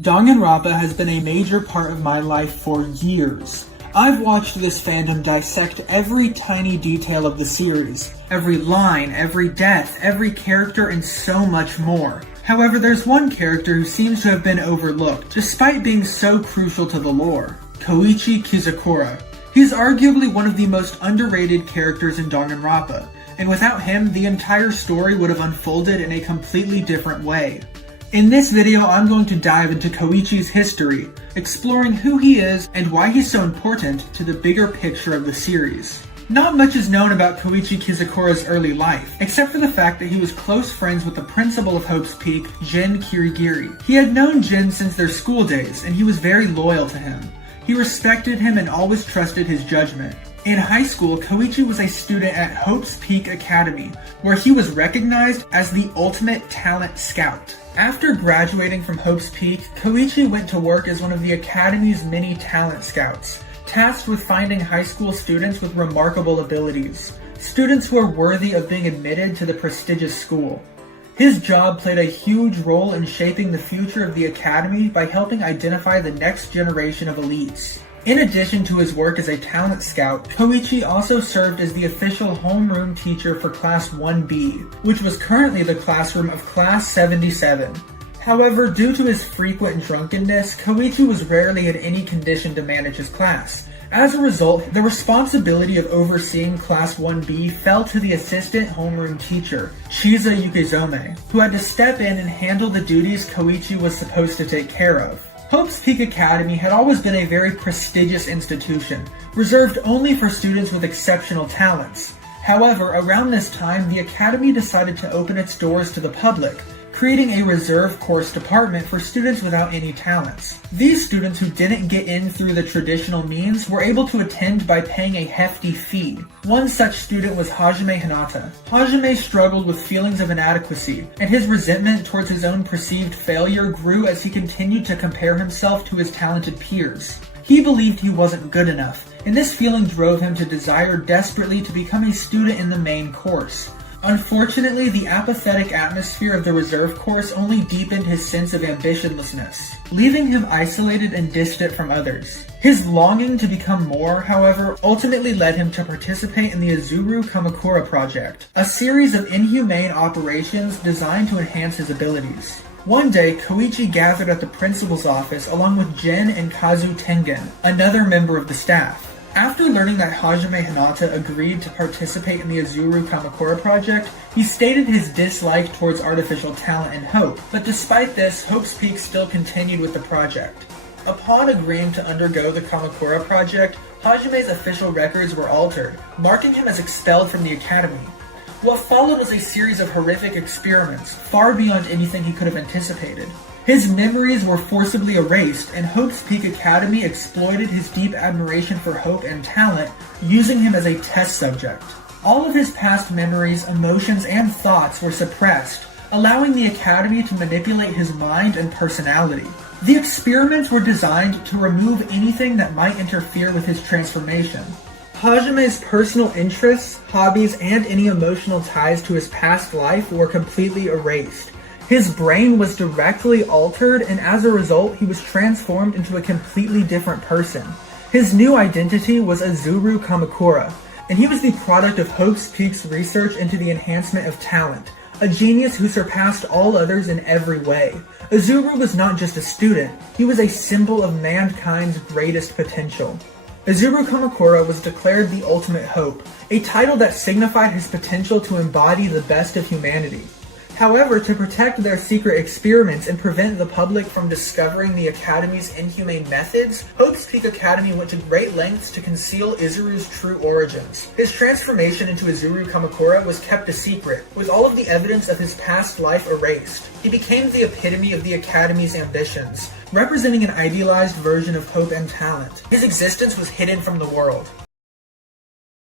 Danganronpa has been a major part of my life for years. I've watched this fandom dissect every tiny detail of the series, every line, every death, every character, and so much more. However, there's one character who seems to have been overlooked, despite being so crucial to the lore: Koichi Kizakura. He's arguably one of the most underrated characters in Danganronpa, and without him, the entire story would have unfolded in a completely different way. In this video, I'm going to dive into Koichi's history, exploring who he is and why he's so important to the bigger picture of the series. Not much is known about Koichi Kizakura's early life, except for the fact that he was close friends with the principal of Hope's Peak, Jin Kirigiri. He had known Jin since their school days, and he was very loyal to him. He respected him and always trusted his judgment. In high school, Koichi was a student at Hope's Peak Academy, where he was recognized as the ultimate talent scout. After graduating from Hope's Peak, Koichi went to work as one of the Academy's many talent scouts, tasked with finding high school students with remarkable abilities, students who are worthy of being admitted to the prestigious school. His job played a huge role in shaping the future of the Academy by helping identify the next generation of elites. In addition to his work as a talent scout, Koichi also served as the official homeroom teacher for Class 1B, which was currently the classroom of Class 77. However, due to his frequent drunkenness, Koichi was rarely in any condition to manage his class. As a result, the responsibility of overseeing Class 1B fell to the assistant homeroom teacher, Shiza Yukizome, who had to step in and handle the duties Koichi was supposed to take care of. Hope's Peak Academy had always been a very prestigious institution, reserved only for students with exceptional talents. However, around this time, the Academy decided to open its doors to the public, creating a reserve course department for students without any talents. These students who didn't get in through the traditional means were able to attend by paying a hefty fee. One such student was Hajime Hinata. Hajime struggled with feelings of inadequacy, and his resentment towards his own perceived failure grew as he continued to compare himself to his talented peers. He believed he wasn't good enough, and this feeling drove him to desire desperately to become a student in the main course. Unfortunately, the apathetic atmosphere of the reserve course only deepened his sense of ambitionlessness, leaving him isolated and distant from others. His longing to become more, however, ultimately led him to participate in the Izuru Kamakura Project, a series of inhumane operations designed to enhance his abilities. One day, Koichi gathered at the principal's office along with Jin and Kazu Tengen, another member of the staff. After learning that Hajime Hinata agreed to participate in the Izuru Kamakura project, he stated his dislike towards artificial talent in Hope, but despite this, Hope's Peak still continued with the project. Upon agreeing to undergo the Kamakura project, Hajime's official records were altered, marking him as expelled from the academy. What followed was a series of horrific experiments, far beyond anything he could have anticipated. His memories were forcibly erased, and Hope's Peak Academy exploited his deep admiration for Hope and talent, using him as a test subject. All of his past memories, emotions, and thoughts were suppressed, allowing the Academy to manipulate his mind and personality. The experiments were designed to remove anything that might interfere with his transformation. Hajime's personal interests, hobbies, and any emotional ties to his past life were completely erased. His brain was directly altered, and as a result, he was transformed into a completely different person. His new identity was Izuru Kamakura, and he was the product of Hope's Peak's research into the enhancement of talent, a genius who surpassed all others in every way. Izuru was not just a student, he was a symbol of mankind's greatest potential. Izuru Kamakura was declared the ultimate hope, a title that signified his potential to embody the best of humanity. However, to protect their secret experiments and prevent the public from discovering the Academy's inhumane methods, Hope's Peak Academy went to great lengths to conceal Izuru's true origins. His transformation into Izuru Kamakura was kept a secret, with all of the evidence of his past life erased. He became the epitome of the Academy's ambitions, representing an idealized version of hope and talent. His existence was hidden from the world.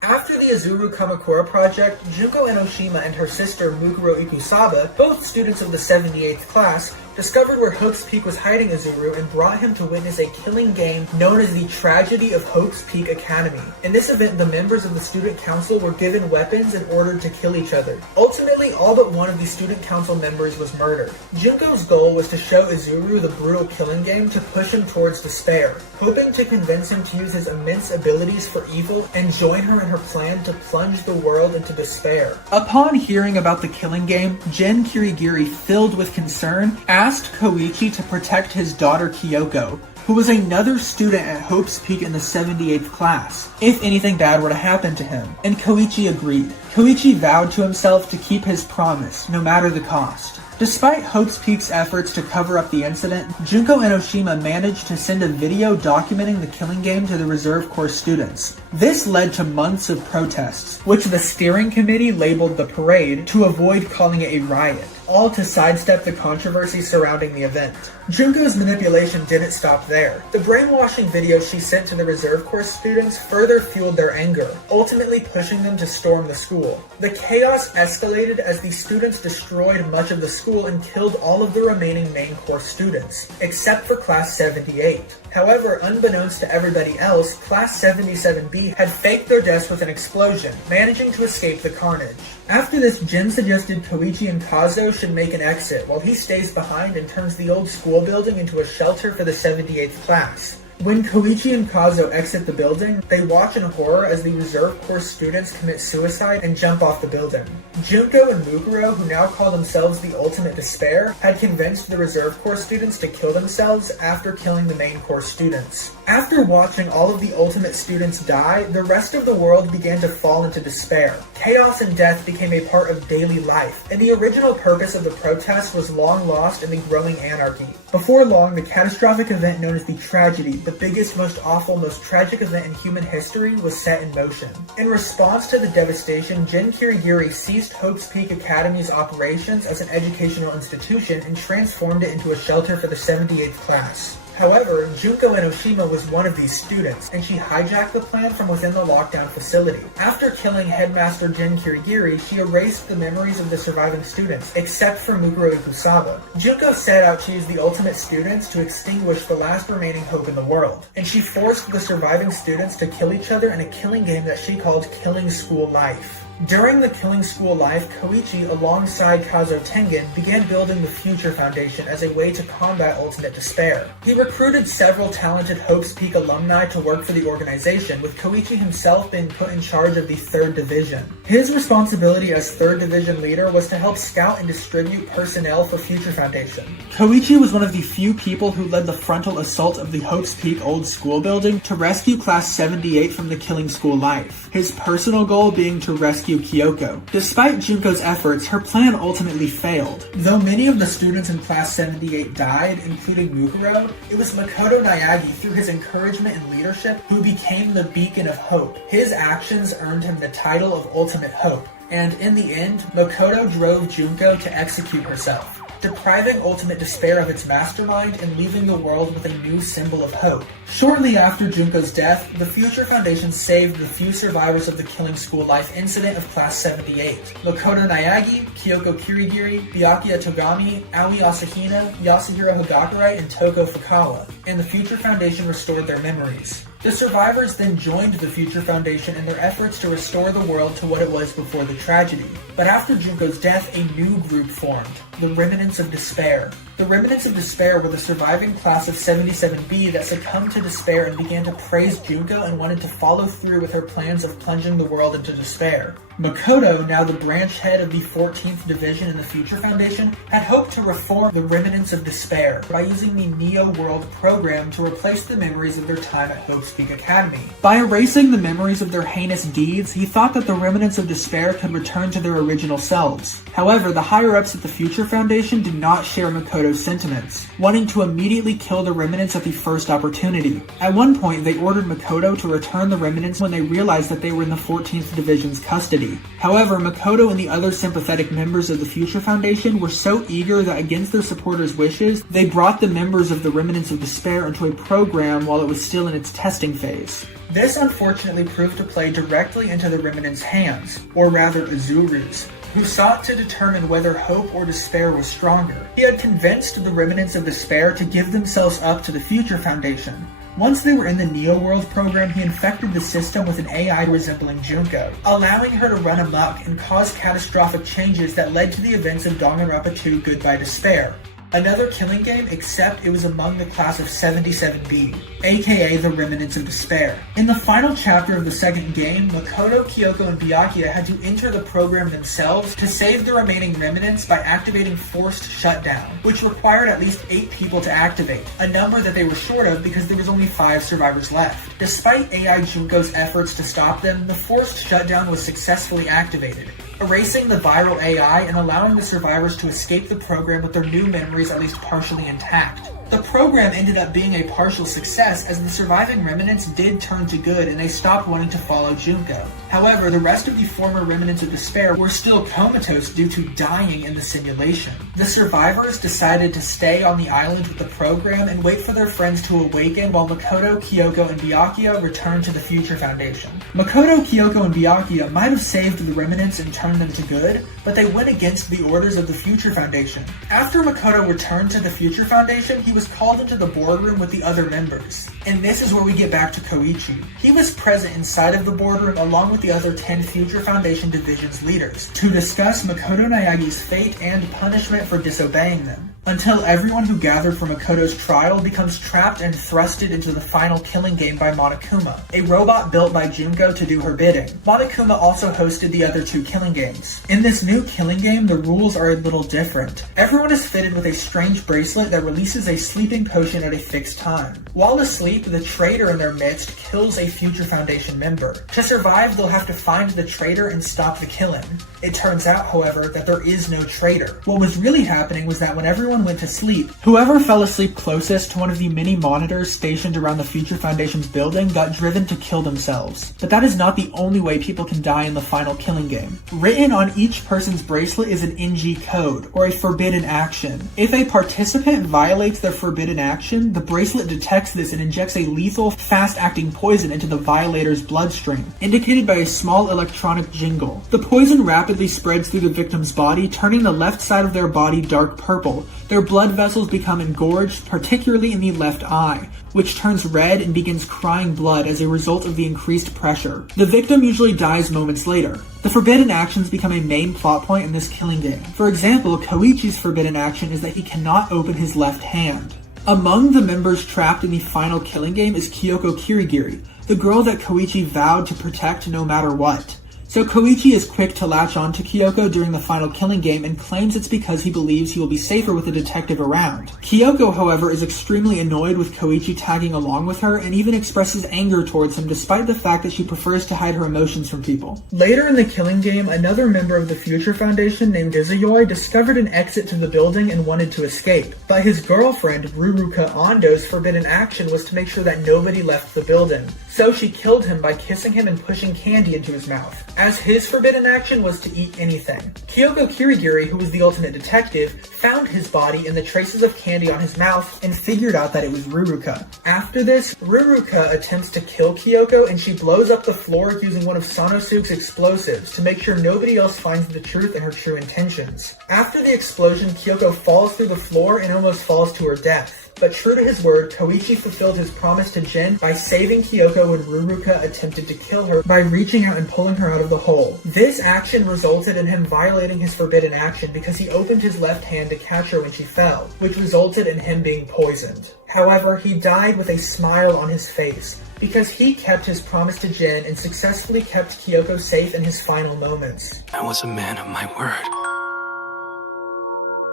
After the Izuru Kamakura project, Junko Enoshima and her sister Mukuro Ikusaba, both students of the 78th class, discovered where Hope's Peak was hiding Izuru and brought him to witness a killing game known as the Tragedy of Hope's Peak Academy. In this event, the members of the student council were given weapons and ordered to kill each other. Ultimately, all but one of the student council members was murdered. Junko's goal was to show Izuru the brutal killing game to push him towards despair, hoping to convince him to use his immense abilities for evil and join her in her plan to plunge the world into despair. Upon hearing about the killing game, Jin Kirigiri, filled with concern, asked Koichi to protect his daughter Kyoko, who was another student at Hope's Peak in the 78th class, if anything bad were to happen to him, and Koichi agreed. Koichi vowed to himself to keep his promise, no matter the cost. Despite Hope's Peak's efforts to cover up the incident, Junko Enoshima managed to send a video documenting the killing game to the Reserve Corps students. This led to months of protests, which the steering committee labeled the parade to avoid calling it a riot, all to sidestep the controversy surrounding the event. Junko's manipulation didn't stop there. The brainwashing video she sent to the Reserve Corps students further fueled their anger, ultimately pushing them to storm the school. The chaos escalated as the students destroyed much of the school and killed all of the remaining main course students, except for Class 78. However, unbeknownst to everybody else, Class 77B had faked their deaths with an explosion, managing to escape the carnage. After this, Jin suggested Koichi and Kazo should make an exit, while he stays behind and turns the old school building into a shelter for the 78th class. When Koichi and Kazo exit the building, they watch in horror as the Reserve Corps students commit suicide and jump off the building. Junko and Mukuro, who now call themselves the Ultimate Despair, had convinced the Reserve Corps students to kill themselves after killing the main course students. After watching all of the Ultimate students die, the rest of the world began to fall into despair. Chaos and death became a part of daily life, and the original purpose of the protest was long lost in the growing anarchy. Before long, the catastrophic event known as the Tragedy, the biggest, most awful, most tragic event in human history, was set in motion. In response to the devastation, Jin Kirigiri ceased Hope's Peak Academy's operations as an educational institution and transformed it into a shelter for the 78th class. However, Junko Enoshima was one of these students, and she hijacked the plan from within the lockdown facility. After killing Headmaster Jin Kirigiri, she erased the memories of the surviving students, except for Mukuro Ikusawa. Junko set out to use the Ultimate students to extinguish the last remaining hope in the world, and she forced the surviving students to kill each other in a killing game that she called Killing School Life. During the Killing School Life, Koichi, alongside Kazo Tengen, began building the Future Foundation as a way to combat ultimate despair. He recruited several talented Hope's Peak alumni to work for the organization, with Koichi himself being put in charge of the 3rd Division. His responsibility as 3rd Division leader was to help scout and distribute personnel for Future Foundation. Koichi was one of the few people who led the frontal assault of the Hope's Peak old school building to rescue Class 78 from the Killing School Life, his personal goal being to rescue Kyoko. Despite Junko's efforts, her plan ultimately failed. Though many of the students in Class 78 died, including Mukuro, it was Makoto Naegi, through his encouragement and leadership, who became the beacon of hope. His actions earned him the title of Ultimate Hope, and in the end, Makoto drove Junko to execute herself, depriving Ultimate Despair of its mastermind and leaving the world with a new symbol of hope. Shortly after Junko's death, the Future Foundation saved the few survivors of the Killing School Life incident of Class 78. Makoto Naegi, Kyoko Kirigiri, Byakuya Togami, Aoi Asahina, Yasuhiro Hagakurai, and Toko Fukawa, and the Future Foundation restored their memories. The survivors then joined the Future Foundation in their efforts to restore the world to what it was before the tragedy. But after Junko's death, a new group formed, the Remnants of Despair. The Remnants of Despair were the surviving class of 77B that succumbed to despair and began to praise Junko and wanted to follow through with her plans of plunging the world into despair. Makoto, now the branch head of the 14th Division in the Future Foundation, had hoped to reform the Remnants of Despair by using the Neo World program to replace the memories of their time at Hope's Peak Academy. By erasing the memories of their heinous deeds, he thought that the Remnants of Despair could return to their original selves. However, the higher-ups at the Future Foundation did not share Makoto's sentiments, wanting to immediately kill the Remnants at the first opportunity. At one point, they ordered Makoto to return the Remnants when they realized that they were in the 14th Division's custody. However, Makoto and the other sympathetic members of the Future Foundation were so eager that against their supporters' wishes, they brought the members of the Remnants of Despair into a program while it was still in its testing phase. This unfortunately proved to play directly into the Remnants' hands, or rather Izuru's. who sought to determine whether hope or despair was stronger. He had convinced the remnants of despair to give themselves up to the Future Foundation. Once they were in the Neo-World program, he infected the system with an AI resembling Junko, allowing her to run amok and cause catastrophic changes that led to the events of Danganronpa 2 Goodbye Despair. Another killing game, except it was among the class of 77B, aka the Remnants of Despair. In the final chapter of the second game, Makoto, Kyoko, and Byakuya had to enter the program themselves to save the remaining remnants by activating Forced Shutdown, which required at least 8 people to activate, a number that they were short of because there was only 5 survivors left. Despite AI Junko's efforts to stop them, the Forced Shutdown was successfully activated, erasing the viral AI and allowing the survivors to escape the program with their new memories at least partially intact. The program ended up being a partial success as the surviving remnants did turn to good and they stopped wanting to follow Junko. However, the rest of the former remnants of despair were still comatose due to dying in the simulation. The survivors decided to stay on the island with the program and wait for their friends to awaken while Makoto, Kyoko, and Byakuya returned to the Future Foundation. Makoto, Kyoko, and Byakuya might have saved the remnants and turned them to good, but they went against the orders of the Future Foundation. After Makoto returned to the Future Foundation, he was called into the boardroom with the other members. And this is where we get back to Koichi. He was present inside of the boardroom along with the other 10 Future Foundation Division's leaders to discuss Makoto Nayagi's fate and punishment for disobeying them, until everyone who gathered for Makoto's trial becomes trapped and thrusted into the final killing game by Monokuma, a robot built by Junko to do her bidding. Monokuma also hosted the other 2 killing games. In this new killing game, the rules are a little different. Everyone is fitted with a strange bracelet that releases a sleeping potion at a fixed time. While asleep, the traitor in their midst kills a Future Foundation member. To survive, they'll have to find the traitor and stop the killing. It turns out, however, that there is no traitor. What was really happening was that when everyone went to sleep, whoever fell asleep closest to one of the many monitors stationed around the Future Foundation's building got driven to kill themselves. But that is not the only way people can die in the final killing game. Written on each person's bracelet is an NG code, or a forbidden action. If a participant violates their forbidden action, the bracelet detects this and injects a lethal, fast-acting poison into the violator's bloodstream, indicated by a small electronic jingle. The poison rapidly spreads through the victim's body, turning the left side of their body dark purple. Their blood vessels become engorged, particularly in the left eye, which turns red and begins crying blood as a result of the increased pressure. The victim usually dies moments later. The forbidden actions become a main plot point in this killing game. For example, Koichi's forbidden action is that he cannot open his left hand. Among the members trapped in the final killing game is Kyoko Kirigiri, the girl that Koichi vowed to protect no matter what. So Koichi is quick to latch on to Kyoko during the final killing game and claims it's because he believes he will be safer with a detective around. Kyoko, however, is extremely annoyed with Koichi tagging along with her and even expresses anger towards him despite the fact that she prefers to hide her emotions from people. Later in the killing game, another member of the Future Foundation named Izuyoi discovered an exit to the building and wanted to escape. But his girlfriend, Ruruka Ando's forbidden action was to make sure that nobody left the building. So she killed him by kissing him and pushing candy into his mouth, as his forbidden action was to eat anything. Kyoko Kirigiri, who was the ultimate detective, found his body and the traces of candy on his mouth and figured out that it was Ruruka. After this, Ruruka attempts to kill Kyoko and she blows up the floor using one of Sanosuke's explosives to make sure nobody else finds the truth and her true intentions. After the explosion, Kyoko falls through the floor and almost falls to her death. But true to his word, Koichi fulfilled his promise to Jin by saving Kyoko when Ruruka attempted to kill her by reaching out and pulling her out of the hole. This action resulted in him violating his forbidden action because he opened his left hand to catch her when she fell, which resulted in him being poisoned. However, he died with a smile on his face because he kept his promise to Jin and successfully kept Kyoko safe in his final moments. I was a man of my word.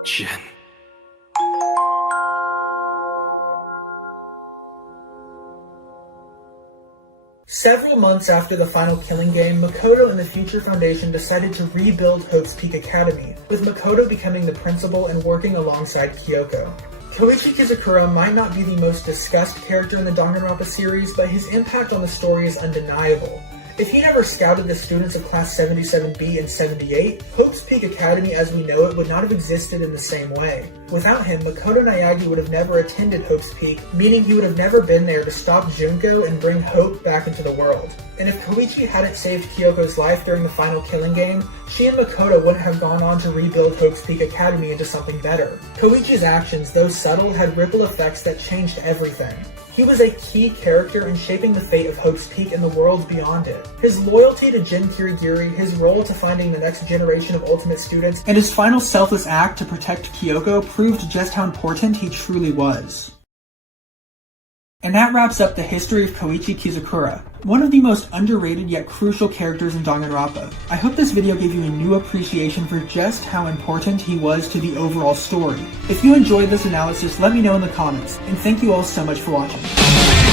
Jin. Several months after the final killing game, Makoto and the Future Foundation decided to rebuild Hope's Peak Academy, with Makoto becoming the principal and working alongside Kyoko. Koichi Kizakura might not be the most discussed character in the Danganronpa series, but his impact on the story is undeniable. If he never scouted the students of Class 77B and 78, Hope's Peak Academy as we know it would not have existed in the same way. Without him, Makoto Naegi would have never attended Hope's Peak, meaning he would have never been there to stop Junko and bring Hope back into the world. And if Koichi hadn't saved Kyoko's life during the final killing game, she and Makoto wouldn't have gone on to rebuild Hope's Peak Academy into something better. Koichi's actions, though subtle, had ripple effects that changed everything. He was a key character in shaping the fate of Hope's Peak and the world beyond it. His loyalty to Jin Kirigiri, his role to finding the next generation of Ultimate students, and his final selfless act to protect Kyoko proved just how important he truly was. And that wraps up the history of Koichi Kizakura, one of the most underrated yet crucial characters in Danganronpa. I hope this video gave you a new appreciation for just how important he was to the overall story. If you enjoyed this analysis, let me know in the comments, and thank you all so much for watching.